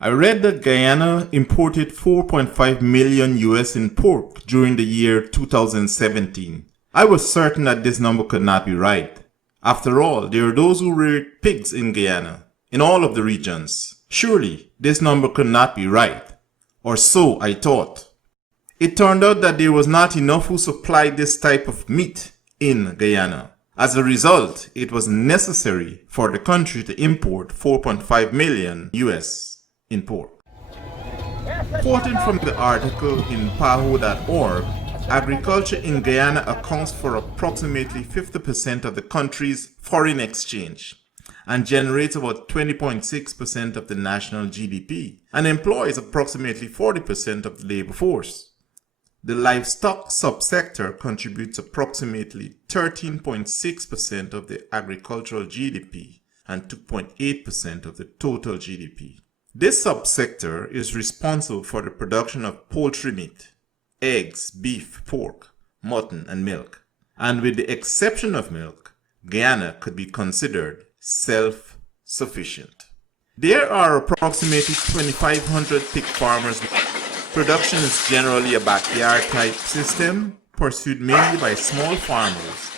I read that Guyana imported 4.5 million US in pork during the year 2017. I was certain that this number could not be right. After all, there are those who rear pigs in Guyana, in all of the regions. Surely, this number could not be right. Or so I thought. It turned out that there was not enough who supplied this type of meat in Guyana. As a result, it was necessary for the country to import 4.5 million US in pork. Quoting from the article in paho.org, agriculture in Guyana accounts for approximately 50% of the country's foreign exchange and generates about 20.6% of the national GDP and employs approximately 40% of the labor force. The livestock subsector contributes approximately 13.6% of the agricultural GDP and 2.8% of the total GDP. This subsector is responsible for the production of poultry meat, eggs, beef, pork, mutton, and milk. And with the exception of milk, Guyana could be considered self-sufficient. There are approximately 2,500 pig farmers. Production is generally a backyard-type system, pursued mainly by small farmers.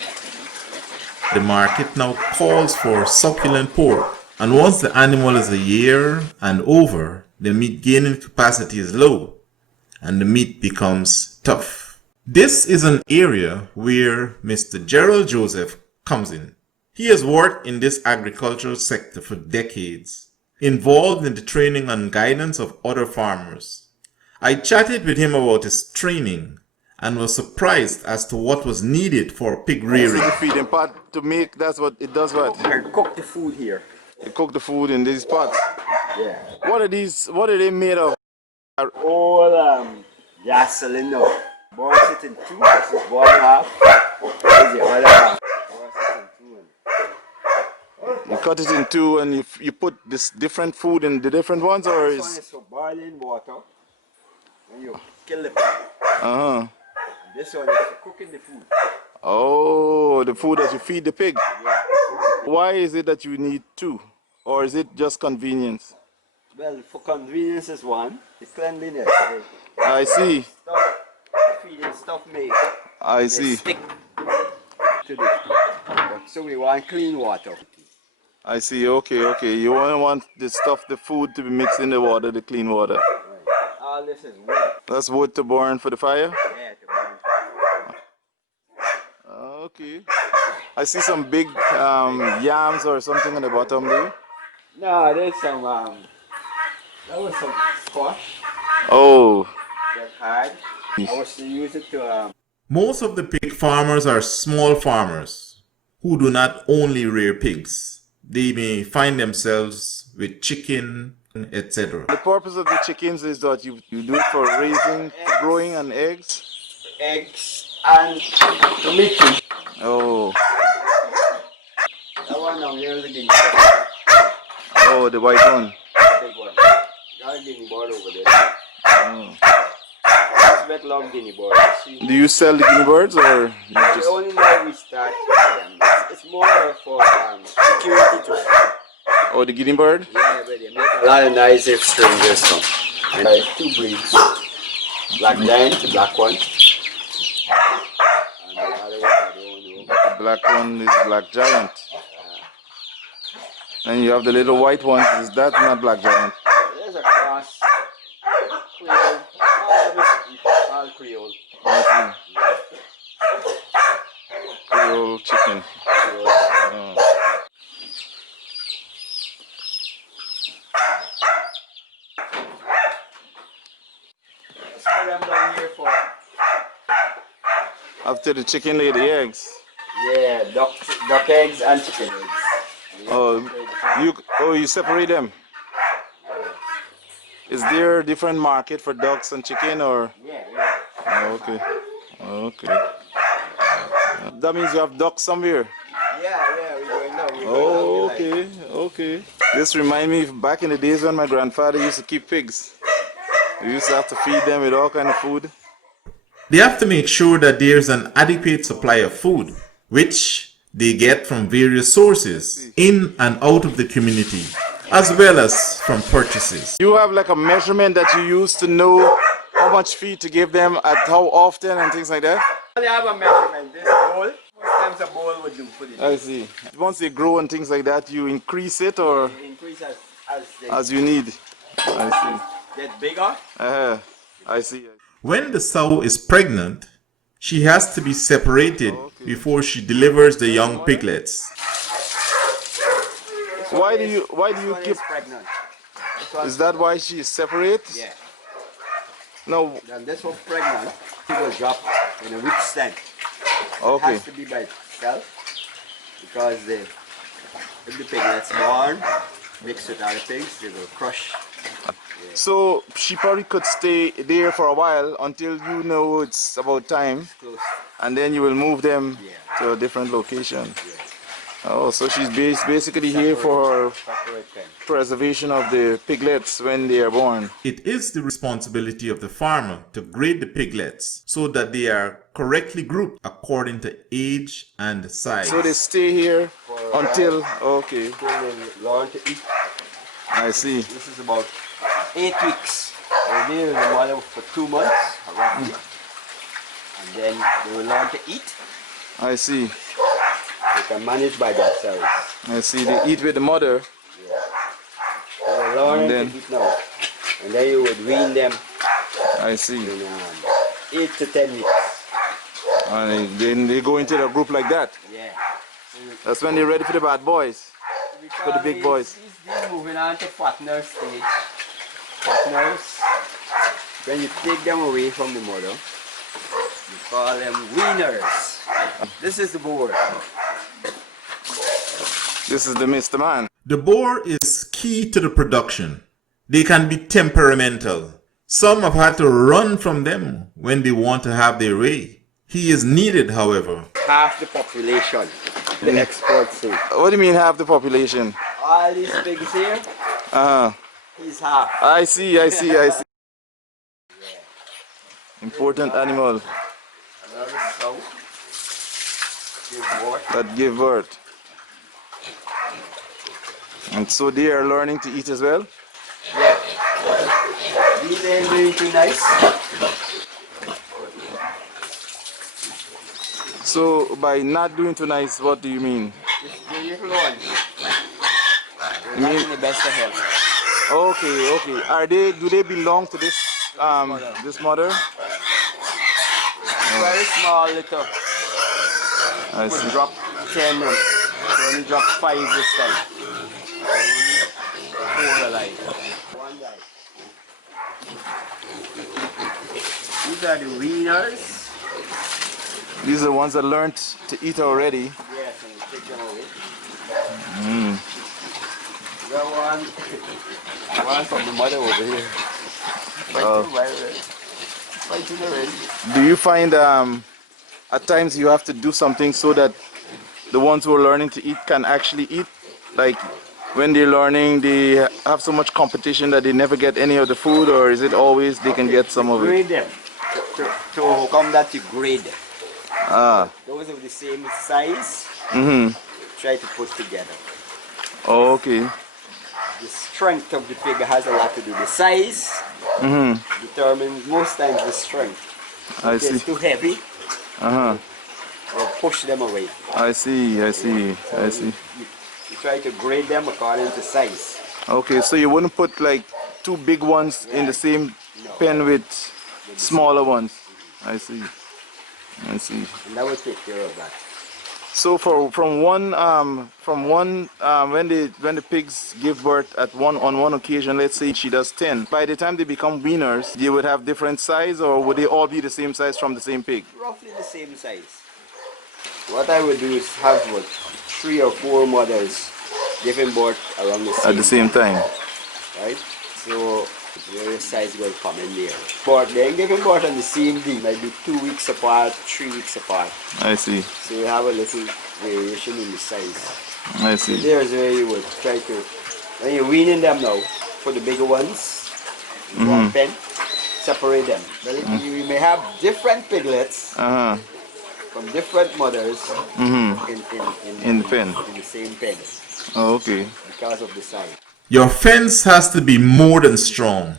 The market now calls for succulent pork, and once the animal is a year and over, the meat gaining capacity is low, and the meat becomes tough. This is an area where Mr. Gerald Joseph comes in. He has worked in this agricultural sector for decades, involved in the training and guidance of other farmers. I chatted with him about his training and was surprised as to what was needed for pig rearing. This is the feeding pot to make, that's what it does what? I cook the food here. You cook the food in these pots? Yeah. What are they made of? All gas cylinder. Boil it in two, this is one half. This is the other half. Boil it in two. You cut it in two and you put this different food in the different ones, or This one is... is for boiling water. When you kill the pig. Uh-huh. And this one is for cooking the food. Oh, the food that you feed the pig. Yeah. Why is it that you need two? Or is it just convenience? Well, for convenience is one. The cleanliness. I see. Feeding stuff made. I see. Stick to the so we want clean water. I see. Okay. You only want the stuff, the food to be mixed in the water, the clean water. Right. All this is wood. That's wood to burn for the fire? Yeah, to burn. Okay. I see some big yams or something on the bottom there. No, there's some that was some squash. Oh. That's hard. I was to use it to Most of the pig farmers are small farmers who do not only rear pigs. They may find themselves with chicken, etc. The purpose of the chickens is that you do it for raising, growing, and eggs. eggs and the meat. Oh. That one down there is a guinea Oh, the white one. big one. Got a guinea bird over there. Oh. It's bit long guinea bird. See? Do you sell the guinea birds or you The just... only now we start with them. It's more for security too. Oh, the guinea bird? Yeah, but they make a lot of noise if strangers come. And two breeds. Black giant, the black one. And the other one I don't know. The black one is black giant. And you have the little white ones. Is that not black giant? There's a cross. Creole. All Creole. I see. Creole chicken. Oh. Let's put them down here for. After the chicken lay the eggs. Yeah, duck eggs and chicken eggs. Oh, you separate them. Is there a different market for ducks and chicken, or? Yeah. Oh, okay. That means you have ducks somewhere. Yeah, we're going down. Oh, okay. This reminds me of back in the days when my grandfather used to keep pigs. We used to have to feed them with all kind of food. They have to make sure that there's an adequate supply of food, which they get from various sources in and out of the community. as well as from purchases. You have like a measurement that you use to know how much feed to give them at how often and things like that? They have a measurement. This bowl, most times a bowl would do for the I see. Once they grow and things like that, you increase it or increase they as you need? I get bigger. see. I see. When the sow is pregnant, she has to be separated before she delivers the young piglets. Why do you One keep? is pregnant. Is that why she is separate? Yeah. No. And this one pregnant, it will drop in a week's time. It Okay. has to be by itself because if the piglets born, mixed with other pigs, they will crush. So she probably could stay there for a while until you know it's about time, Close. and then you will move them Yeah. to a different location. Oh, so she's basically here for Separate pen. preservation of the piglets when they are born. It is the responsibility of the farmer to grade the piglets so that they are correctly grouped according to age and size. So they stay here until, okay, Till they learn to eat. I see. This is about 8 weeks. They'll be in the mother for 2 months, roughly. And then they will learn to eat. I see. They can manage by themselves. I see. They eat with the mother. They will learn And then- to eat now. And then you would wean them I see. in 8 to 10 weeks. And then they go into the group like that. Yeah. That's when they're ready for the bad boys. For the big boys. These moving on to partner stage. Partners. When you take them away from the mother, you call them weaners. This is the board. This is the Mr. Man. The boar is key to the production. They can be temperamental. Some have had to run from them when they want to have their way. He is needed, however. Half the population, the experts say. What do you mean half the population? All these pigs here, he's half. I see. Important animal Another sow. Give what? that give birth. And so they are learning to eat as well? Yeah. These ain't doing too nice. So by not doing too nice, what do you mean? The little ones. They're not in the best of health. Okay. Do they belong to this this mother? Very small little. I Could see. drop 10 and only drop 5 this time. Four alive. One died. These are the weaners. These are the ones that learned to eat already. Yes, and we take them away. The one from the mother over here. Fighting already. Do you find at times you have to do something so that the ones who are learning to eat can actually eat? Like when they're learning, they have so much competition that they never get any of the food, or is it always they can get some of it? Grade them. To overcome that, you grade them. Ah. Those of the same size, try to put together. Oh, okay. The strength of the pig has a lot to do. The size determines most times the strength. I If see. it's too heavy, we'll push them away. I see. You try to grade them according to size. Okay, so you wouldn't put like two big ones in the same pen with smaller ones. I see. And that will take care of that. So from one when the pigs give birth on one occasion, let's say she does 10. By the time they become weaners, they would have different size, or would they all be the same size from the same pig? Roughly the same size. What I would do is have 3 or 4 mothers giving birth around the same At the same time. right? So various size will come in there. But they're giving birth on the same day, might be 2 weeks apart, 3 weeks apart. I see. So you have a little variation in the size. I So see. there's where you would try to, when you're weaning them now, for the bigger ones, one pen, separate them. You may have different piglets from different mothers in In the pen. in the same pen Oh, okay. because of the size. Your fence has to be more than strong.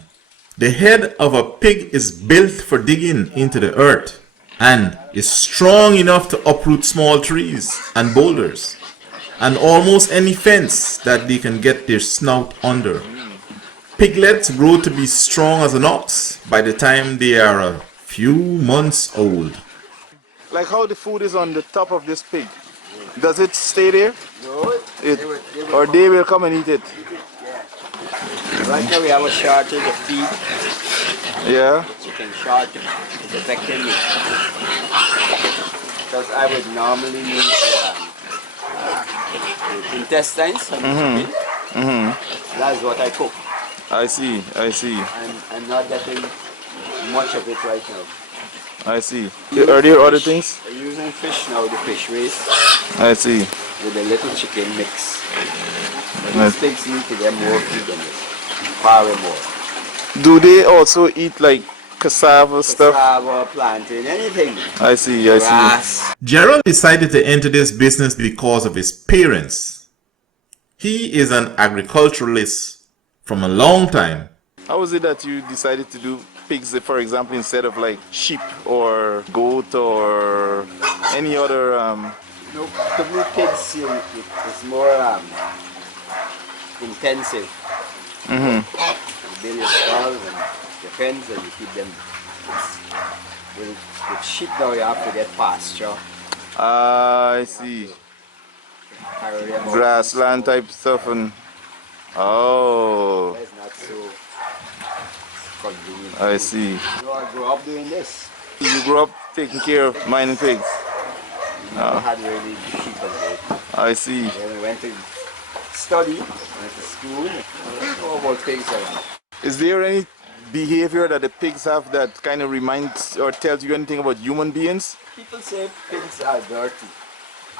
The head of a pig is built for digging into the earth and is strong enough to uproot small trees and boulders and almost any fence that they can get their snout under. Piglets grow to be strong as an ox by the time they are a few months old. Like how the food is on the top of this pig. Does it stay there? No, It, they will or come they will come and eat it? yeah. Right now we have a shortage of feed. Yeah. The chicken shortage is affecting me. Because I would normally use the intestines from the chicken. That's what I cook. I see, I see, I'm not getting much of it right now. I see. Are there other things? We're using fish now, the fish waste, I see. with a little chicken mix. But Nice. these pigs need to get more feed than this. Far more. Do they also eat like cassava stuff? Cassava, plantain, anything. I see, I see. Grass. Gerald decided to enter this business because of his parents. He is an agriculturalist from a long time. How was it that you decided to do pigs, for example, instead of like sheep or goat or any other? No, to do pigs, it's more intensive. You build your stall and your fence and you keep them. With sheep now you have to get pasture. I see. Carry them out. Grassland type stuff and. Oh, It's not so convenient. I see. You know, I grew up doing this. You grew up taking care of mining pigs. I had really sheep and goat. I see. Then I went to study, went to school. I know about pigs around. Is there any behavior that the pigs have that kind of reminds or tells you anything about human beings? People say pigs are dirty.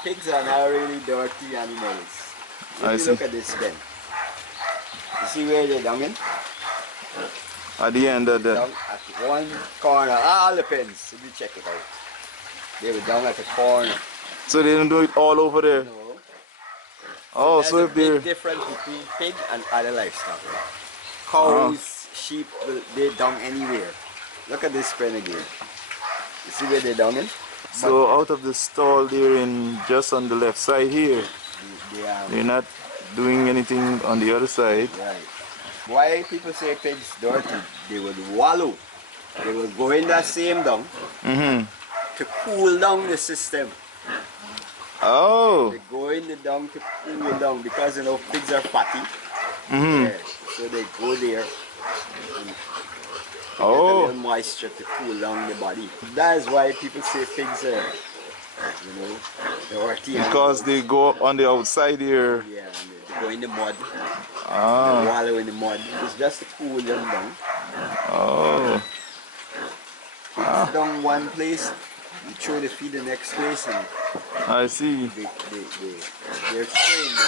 Pigs are not really dirty animals. I If see. you look at this pen, you see where they're down in? At the end of the. Down at one corner, all the pens, if you check it out. They were down at the corner. So they don't do it all over there. No. Oh, There's so a if they're. big difference between pig and other livestock. Cows, sheep, they down anywhere. Look at this pen again. You see where they're down in? So out of the stall there in just on the left side here, They are they're not doing anything on the other side. right. Why people say pigs dirty? They would wallow. They will go in that same dung to cool down the system. Oh, They go in the dung to cool down because you know pigs are fatty. Yeah, so they go there and get a oh, little moisture to cool down the body. That is why people say pigs are, dirty. because they go on the outside here. Yeah, and they go in the mud, Ah, wallow in the mud. It's just to cool them down. oh, Pigs down one place, you throw the feed the next place, and I see. they're trained.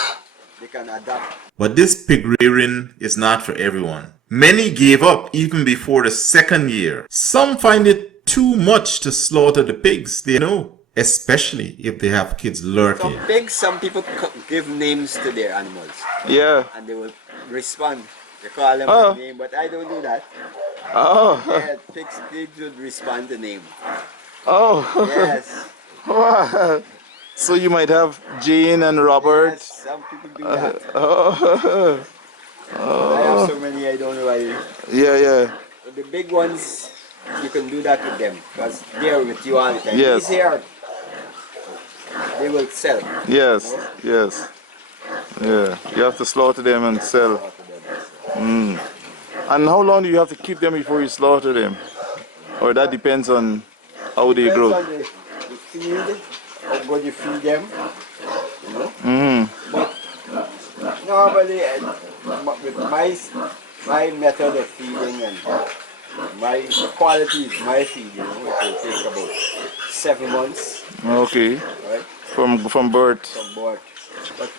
They can adapt. But this pig rearing is not for everyone. Many gave up even before the second year. Some find it too much to slaughter the pigs they know, especially if they have kids lurking. Some pigs, some people give names to their animals, Yeah. and they will respond. They call them Oh. a name, but I don't do that. Oh, Yeah, pigs would respond to name. oh. Yes. Wow. So you might have Jane and Robert. Yes, some people do that. Oh, I have so many, I don't know why. yeah, yeah. The big ones, you can do that with them because they're with you all the time. Yes. These here, they will sell. Yes, yes. Yeah, you have to slaughter them and sell. And how long do you have to keep them before you slaughter them? Or that depends on how they Depends grow? on the feed, how good you feed them. You know? But normally, with my method of feeding and the quality is my feed, it will take about 7 months, Okay, right, from birth. from birth. But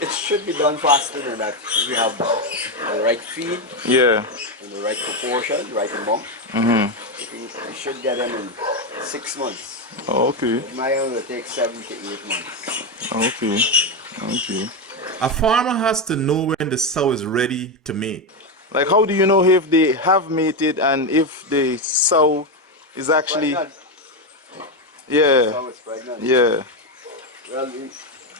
it should be done faster than that if you have the right feed Yeah, in the right proportion, right amount. You should get them in 6 months. okay, My own will take 7 to 8 months. okay, okay. A farmer has to know when the sow is ready to mate. Like, how do you know if they have mated and if the sow is actually... Pregnant. Yeah, Sow is pregnant. yeah. Well,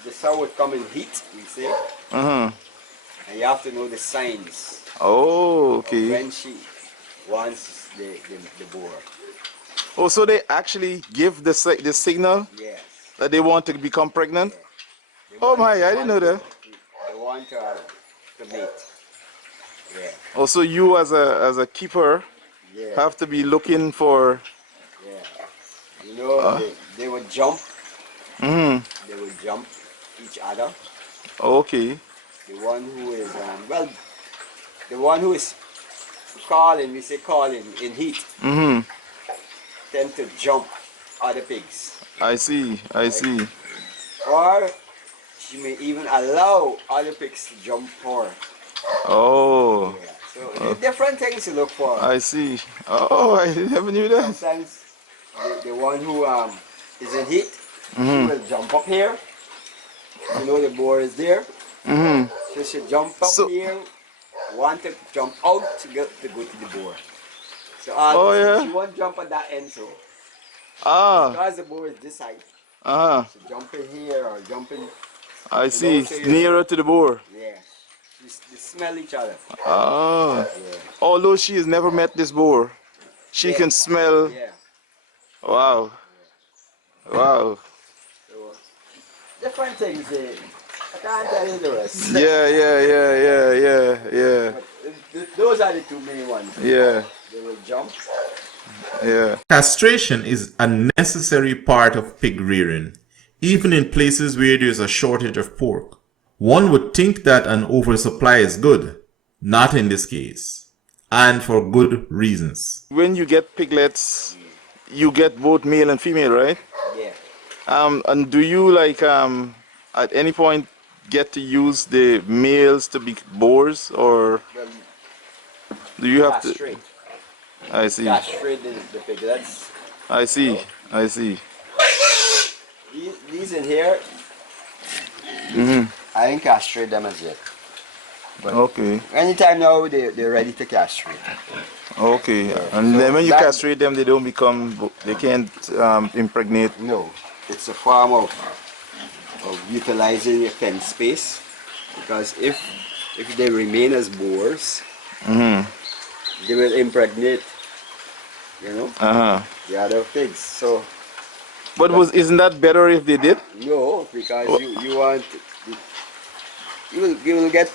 the sow would come in heat, we say, Uh-huh. and you have to know the signs Oh, of okay. when she wants the boar. Oh, so they actually give the signal Yes. that they want to become pregnant? Yeah. They Oh my, they I didn't know that. They want to mate. Yeah. Oh, so you as a keeper Yeah. have to be looking for... Yeah. You know, they would jump. They would jump each other. Okay. The one who is, well, the one who is calling, we say calling in heat, tend to jump other pigs. I see, I see. Or she may even allow other pigs to jump her. Oh, Yeah. So there are different things to look for. I see. Oh, I never knew that. Sometimes the one who is in heat, she will jump up here. You know the boar is there. So she jump up So- here, want to jump out to go to the boar. So Oh, yeah? she won't jump at that end, so Ah, because the boar is this height, uh-huh. so jump in here or jump in, I see. also you- Nearer to the boar. yeah. They smell each other. Ah. Yeah. Although she has never met this boar, she Yeah. can smell. Yeah. Wow. Wow. So different things. I can't tell you the rest. Yeah, yeah, yeah, yeah, yeah, yeah, But those are the two main ones. yeah, They will jump. yeah. Castration is a necessary part of pig rearing, even in places where there's a shortage of pork. One would think that an oversupply is good, not in this case, and for good reasons. When you get piglets, you get both male and female, right? Yeah. And do you at any point get to use the males to be boars, or Well, do you have to? castrate. I see. Castrate the piglets. I see. I see. These in here, I didn't castrate them as yet. But Okay. anytime now they're ready to castrate. Okay. And So then when you that- castrate them, they don't become. They can't impregnate. No, it's a form of utilizing your pen space, because if they remain as boars, they will impregnate, you know, the other pigs. So But isn't that better if they did? no, because you want you will get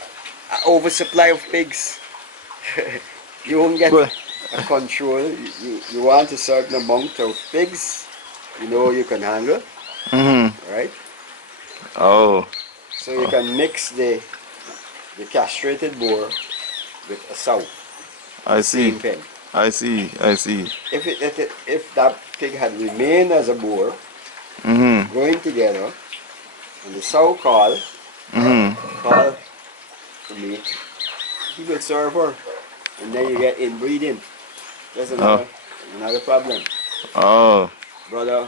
an oversupply of pigs. You won't get Well- a control. You want a certain amount of pigs, you know, you can handle, right? Oh. So you can mix the castrated boar with a sow. I see. Same pen. I see. I see. If that pig had remained as a boar, going together, and the sow call to me, he will serve her, and then you get inbreeding. That's another problem, Oh. brother.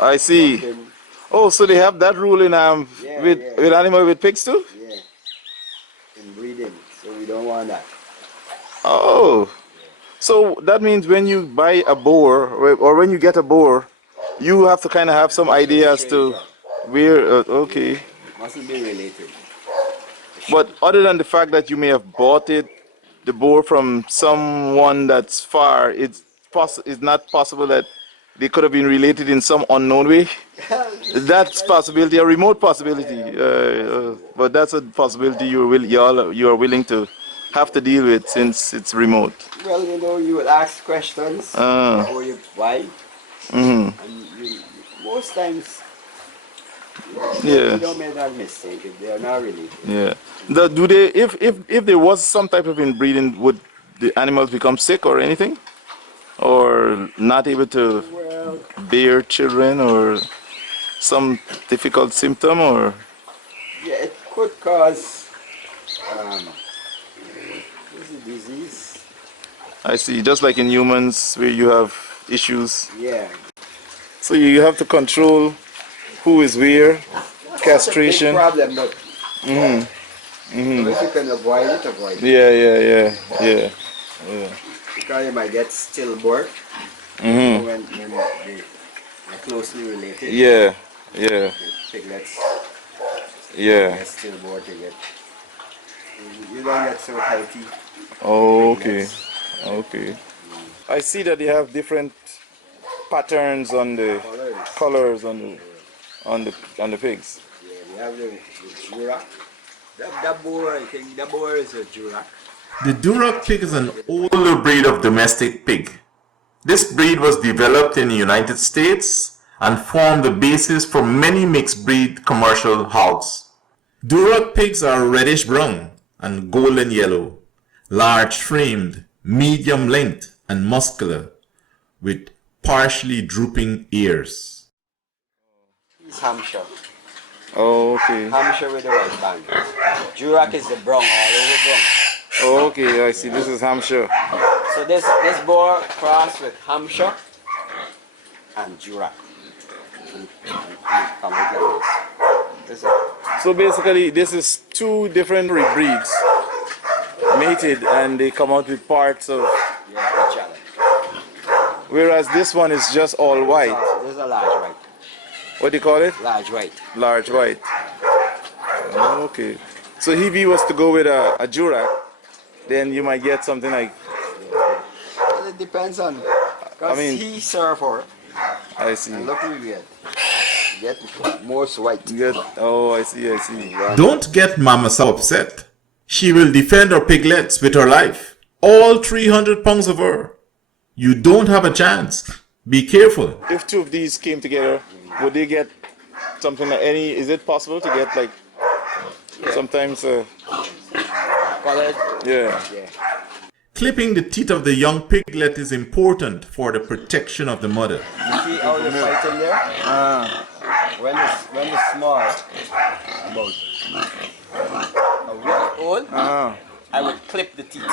I see. Something- Oh, so they have that rule in Yeah, with yeah. with animal with pigs too? Yeah, inbreeding. So we don't want that. Oh. So that means when you buy a boar or when you get a boar, you have to kind of have some idea as to where. Okay. Mustn't be related. But other than the fact that you may have bought the boar from someone that's far, it's not possible that they could have been related in some unknown way. That's possibility, a remote possibility. But that's a possibility you are willing to have to deal with since it's remote. Well, you know, you will ask questions before you buy, and most times Yeah. you don't make that mistake if they are not related. Yeah. Do they if there was some type of inbreeding, would the animals become sick or anything? Or not able to Well, bear children or some difficult symptom or yeah, it could cause what's the disease? I see, just like in humans where you have issues. Yeah. So you have to control who is where, That's a big castration. problem, but So if you can avoid it, avoid it. Yeah. Because you might get stillbirth when they're closely related. Yeah. The piglets get stillbirth, you don't get so healthy. Okay. I see that they have different patterns on the colors on the pigs. Yeah, we have the Jura. That boar, I think that boar is a Jura. The Duroc pig is an older breed of domestic pig. This breed was developed in the United States and formed the basis for many mixed breed commercial hogs. Duroc pigs are reddish brown and golden yellow, large framed, medium length and muscular, with partially drooping ears. It's Hampshire. Okay. Hampshire with the white band. Jura is the brown, all over brown. Okay, I see. This is Hampshire. So this boar crossed with Hampshire and Jura. And come with like this. So basically, this is two different breeds mated, and they come out with parts of. Yeah, each other. Whereas this one is just all white. This is a large white. What do you call it? Large white. Large white. Okay. So if he was to go with a Jura, then you might get something like. Well, it depends on. Because he serve her. I see. And look what we get most white. I see. Don't get Mama so upset. She will defend her piglets with her life. All 300 pounds of her. You don't have a chance. Be careful. If two of these came together, would they get something like any? Is it possible to get like sometimes? Colored? Yeah. Clipping the teeth of the young piglet is important for the protection of the mother. You see how the fight in there? When it's small, about a week old, I would clip the teeth.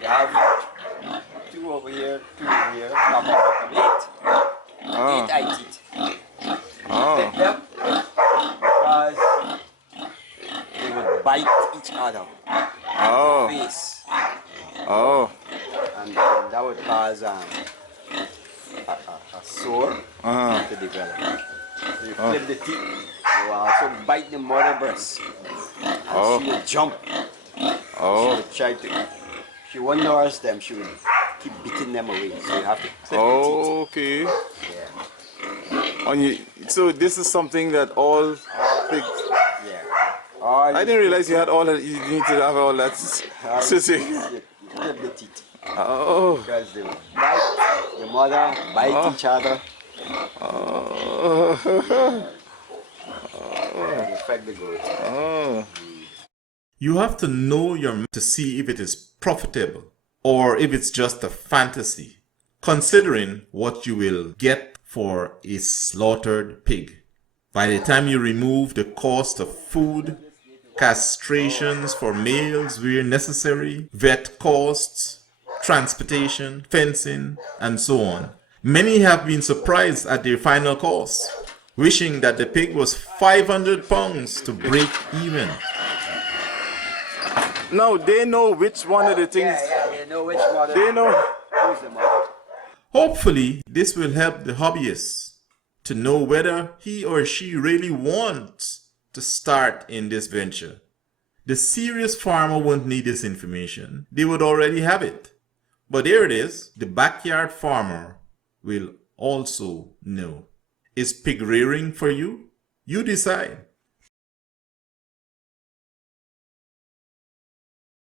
You have two over here, come out of 8 eye teeth. Clip them because they would bite each other. Face. And that would cause a sore to develop. So you clip the teeth, you will also bite the mother breast. And she will jump. She will try to, if she won't nourish them, she will keep beating them away. So you have to clip the teeth. Okay. So this is something that all pigs. I didn't realize you had all that. You need to have all that sitting. You clip the teeth. Because they bite, the mother bite each other. They affect the goat. You have to know your to see if it is profitable or if it's just a fantasy, considering what you will get for a slaughtered pig. By the time you remove the cost of food, castrations for males where necessary, vet costs, transportation, fencing, and so on, many have been surprised at their final cost, wishing that the pig was 500 pounds to break even. Now they know which one of the things. They know which mother. They know. Who's the mother? Hopefully, this will help the hobbyist to know whether he or she really wants to start in this venture. The serious farmer won't need this information. They would already have it. But there it is. The backyard farmer will also know. Is pig rearing for you? You decide.